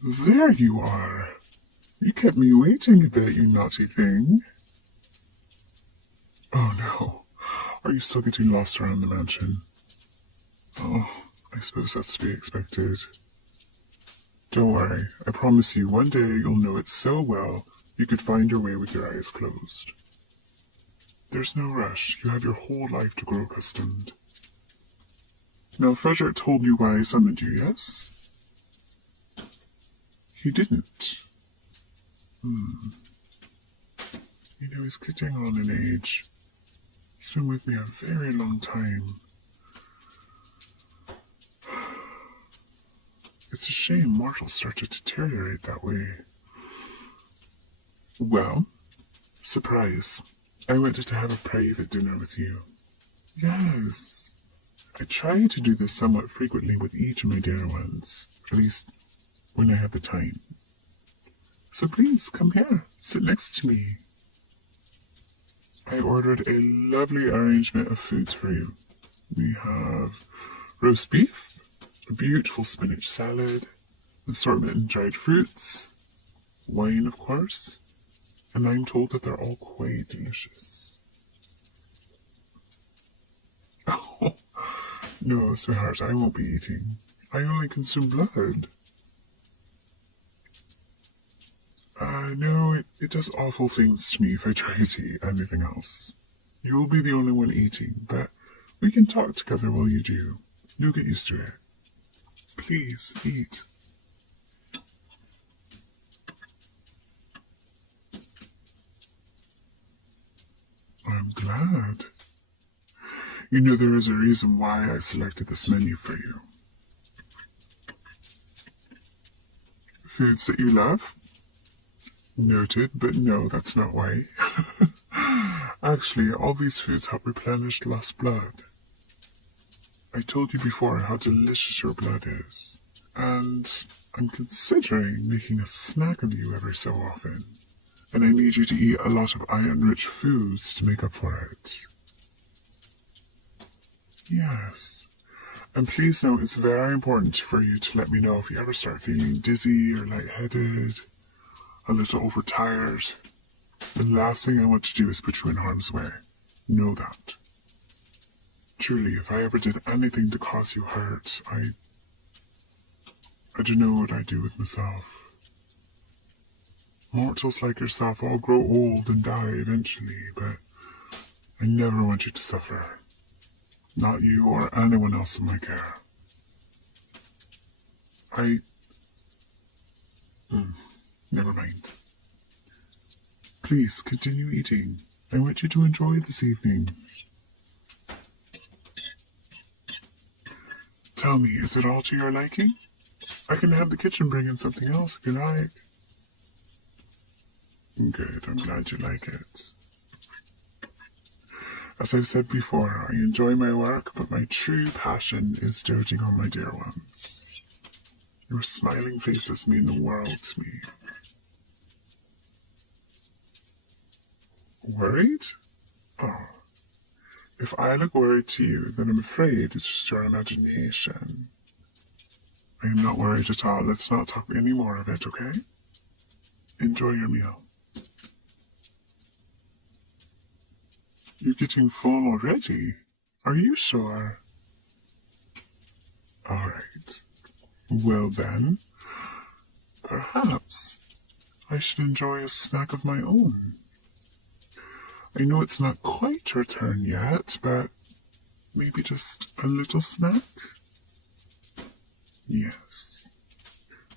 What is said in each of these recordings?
There you are. You kept me waiting a bit, you naughty thing. Oh no. Are you still getting lost around the mansion? Oh, I suppose that's to be expected. Don't worry. I promise you one day you'll know it so well you could find your way with your eyes closed. There's no rush. You have your whole life to grow accustomed. Now, Frederick told you why I summoned you, yes? He didn't. You know, he's getting on in age. He's been with me a very long time. It's a shame mortals start to deteriorate that way. Well, surprise. I wanted to have a private dinner with you. Yes. I try to do this somewhat frequently with each of my dear ones, at least when I have the time. So please, come here, sit next to me. I ordered a lovely arrangement of foods for you. We have roast beef, a beautiful spinach salad, assortment of dried fruits, wine, of course, and I'm told that they're all quite delicious. Oh, no, sweetheart, I won't be eating. I only consume blood. No, it does awful things to me if I try to eat anything else. You'll be the only one eating, but we can talk together while you do. You'll get used to it. Please, eat. I'm glad. You know there is a reason why I selected this menu for you. Foods that you love? Noted, but no, that's not why. Actually, all these foods help replenish lost blood. I told you before how delicious your blood is, and I'm considering making a snack of you every so often. And I need you to eat a lot of iron-rich foods to make up for it. Yes. And please know it's very important for you to let me know if you ever start feeling dizzy or lightheaded, a little overtired. The last thing I want to do is put you in harm's way. Know that. Truly, if I ever did anything to cause you hurt, I don't know what I'd do with myself. Mortals like yourself all grow old and die eventually, but I never want you to suffer. Not you or anyone else in my care. Never mind. Please, continue eating. I want you to enjoy this evening. Tell me, is it all to your liking? I can have the kitchen bring in something else if you like. Good, I'm glad you like it. As I've said before, I enjoy my work, but my true passion is doting on my dear ones. Your smiling faces mean the world to me. Worried? Oh. If I look worried to you, then I'm afraid it's just your imagination. I am not worried at all. Let's not talk any more of it, okay? Enjoy your meal. You're getting full already. Are you sure? All right. Well then, perhaps I should enjoy a snack of my own. I know it's not quite your turn yet, but maybe just a little snack? Yes.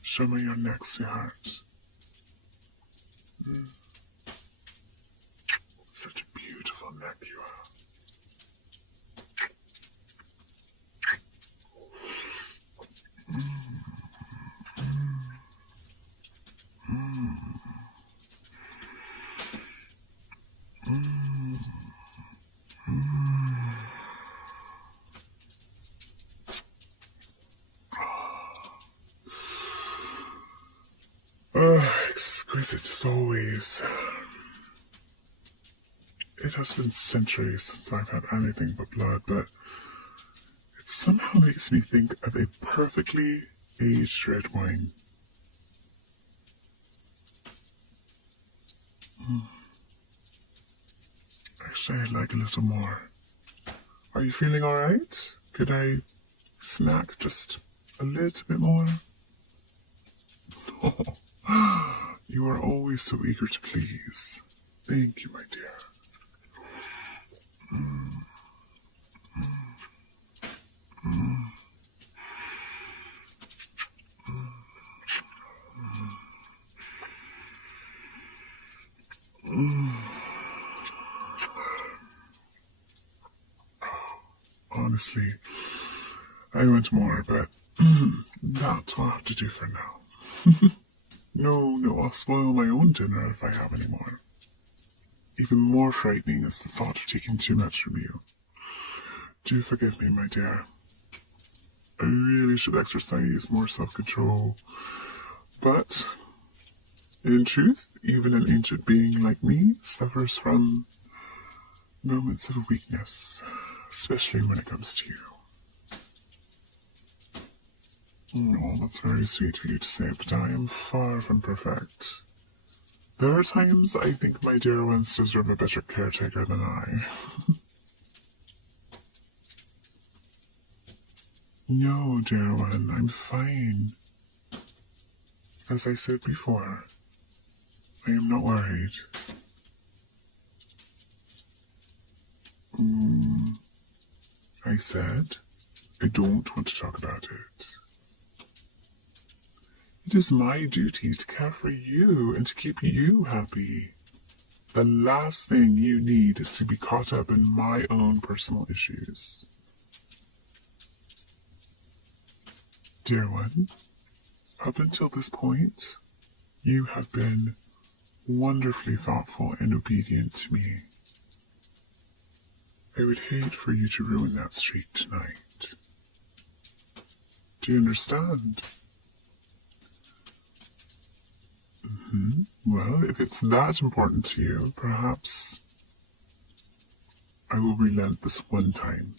Show me your neck, sweetheart. Such a beautiful neck you have. Exquisite as always. It has been centuries since I've had anything but blood, but it somehow makes me think of a perfectly aged red wine. Actually, I'd like a little more. Are you feeling all right? Could I snack just a little bit more? Oh, you are always so eager to please. Thank you, my dear. Honestly, I want more, but that's what I'll have to do for now. No, I'll spoil my own dinner if I have any more. Even more frightening is the thought of taking too much from you. Do forgive me, my dear. I really should exercise more self-control. But, in truth, even an ancient being like me suffers from moments of weakness, especially when it comes to you. Oh, that's very sweet of you to say, but I am far from perfect. There are times I think my dear ones deserve a better caretaker than I. No, dear one, I'm fine. As I said before, I am not worried. I said, I don't want to talk about it. It is my duty to care for you and to keep you happy. The last thing you need is to be caught up in my own personal issues. Dear one, up until this point, you have been wonderfully thoughtful and obedient to me. I would hate for you to ruin that streak tonight. Do you understand? Well, if it's that important to you, perhaps I will relent this one time.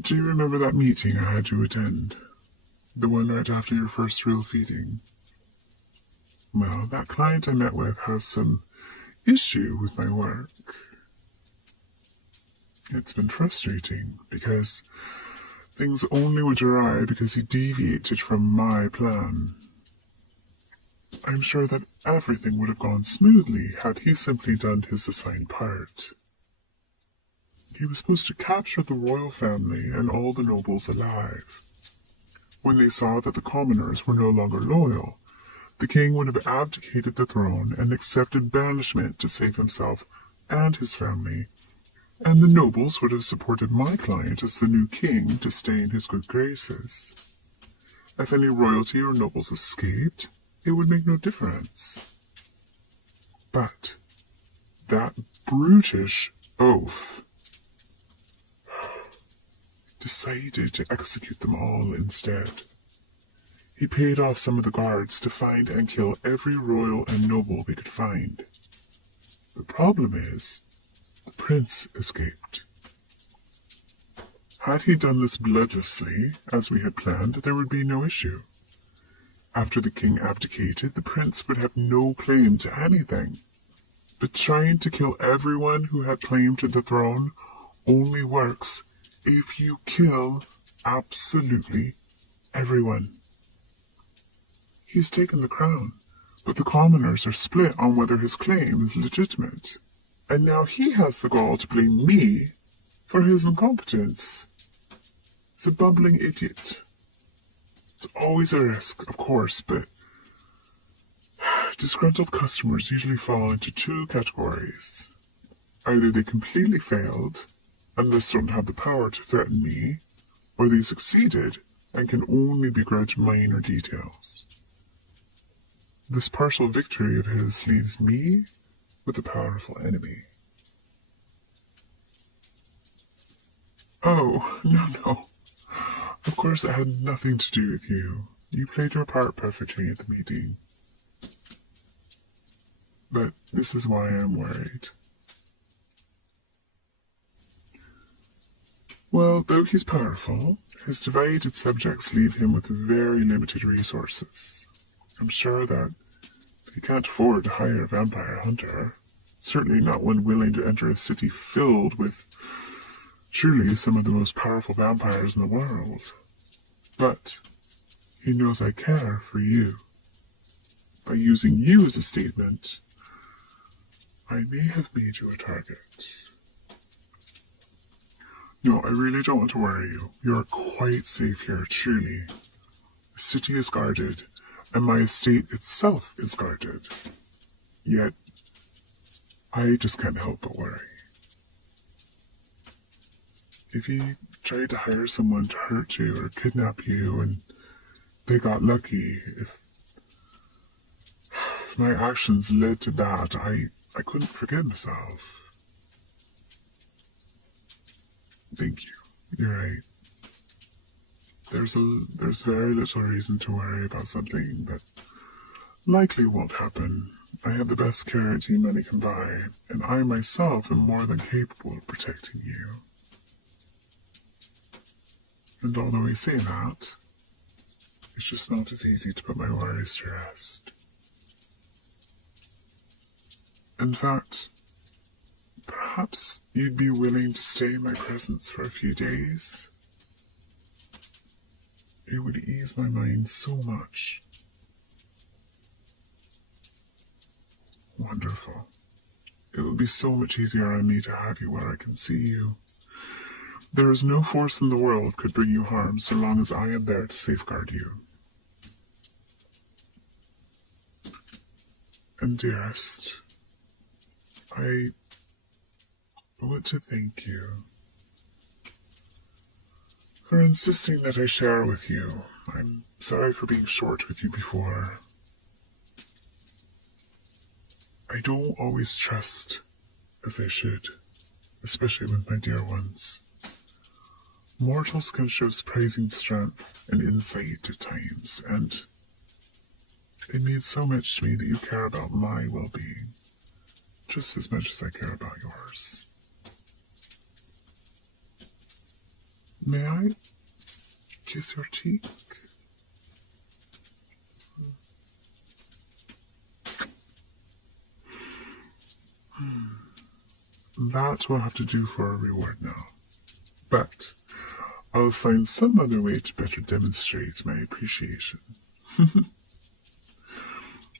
Do you remember that meeting I had you attend? The one right after your first real feeding? Well, that client I met with has some issue with my work. It's been frustrating because things only went awry because he deviated from my plan. I'm sure that everything would have gone smoothly had he simply done his assigned part. He was supposed to capture the royal family and all the nobles alive. When they saw that the commoners were no longer loyal, the king would have abdicated the throne and accepted banishment to save himself and his family, and the nobles would have supported my client as the new king to stay in his good graces. If any royalty or nobles escaped, it would make no difference. But that brutish oaf decided to execute them all instead. He paid off some of the guards to find and kill every royal and noble they could find. The problem is, the prince escaped. Had he done this bloodlessly, as we had planned, there would be no issue. After the king abdicated, the prince would have no claim to anything. But trying to kill everyone who had claim to the throne only works if you kill absolutely everyone. He's taken the crown, but the commoners are split on whether his claim is legitimate. And now he has the gall to blame me for his incompetence. He's a bumbling idiot. It's always a risk, of course, but disgruntled customers usually fall into two categories. Either they completely failed and thus don't have the power to threaten me, or they succeeded and can only begrudge minor details. This partial victory of his leaves me with a powerful enemy. Oh, no. Of course it had nothing to do with you. You played your part perfectly at the meeting. But this is why I'm worried. Well, though he's powerful, his divided subjects leave him with very limited resources. I'm sure that he can't afford to hire a vampire hunter, certainly not one willing to enter a city filled with truly some of the most powerful vampires in the world. But he knows I care for you. By using you as a statement, I may have made you a target. No, I really don't want to worry you. You are quite safe here, truly. The city is guarded, and my estate itself is guarded. Yet, I just can't help but worry. If he tried to hire someone to hurt you or kidnap you, and they got lucky, if my actions led to that, I couldn't forgive myself. Thank you. You're right. There's very little reason to worry about something that likely won't happen. I have the best care team money can buy, and I myself am more than capable of protecting you. And although I say that, it's just not as easy to put my worries to rest. In fact, perhaps you'd be willing to stay in my presence for a few days? It would ease my mind so much. Wonderful. It would be so much easier on me to have you where I can see you. There is no force in the world could bring you harm so long as I am there to safeguard you. And dearest, I want to thank you for insisting that I share with you. I'm sorry for being short with you before. I don't always trust as I should, especially with my dear ones. Mortals can show surprising strength and insight at times, and it means so much to me that you care about my well-being, just as much as I care about yours. May I kiss your cheek? That will have to do for a reward now. But I'll find some other way to better demonstrate my appreciation.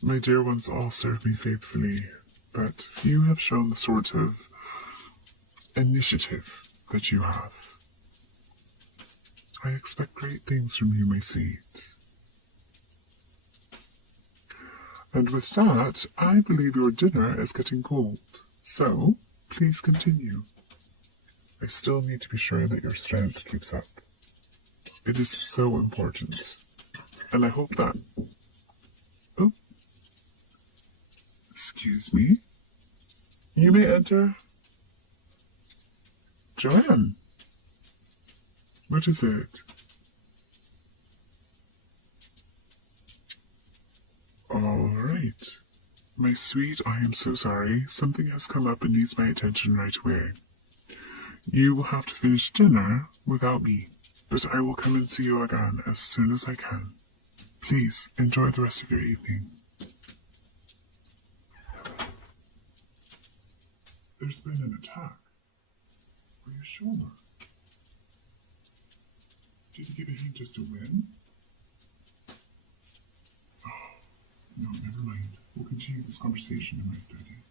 My dear ones all serve me faithfully, but few have shown the sort of initiative that you have. I expect great things from you, my sweet. And with that, I believe your dinner is getting cold, so please continue. I still need to be sure that your strength keeps up. It is so important, and I hope that... Oh, excuse me. You may enter. Joanne, what is it? All right. My sweet, I am so sorry. Something has come up and needs my attention right away. You will have to finish dinner without me, but I will come and see you again as soon as I can. Please enjoy the rest of your evening. There's been an attack. Are you sure? Did he give a hint as to when? Oh, no, never mind. We'll continue this conversation in my study.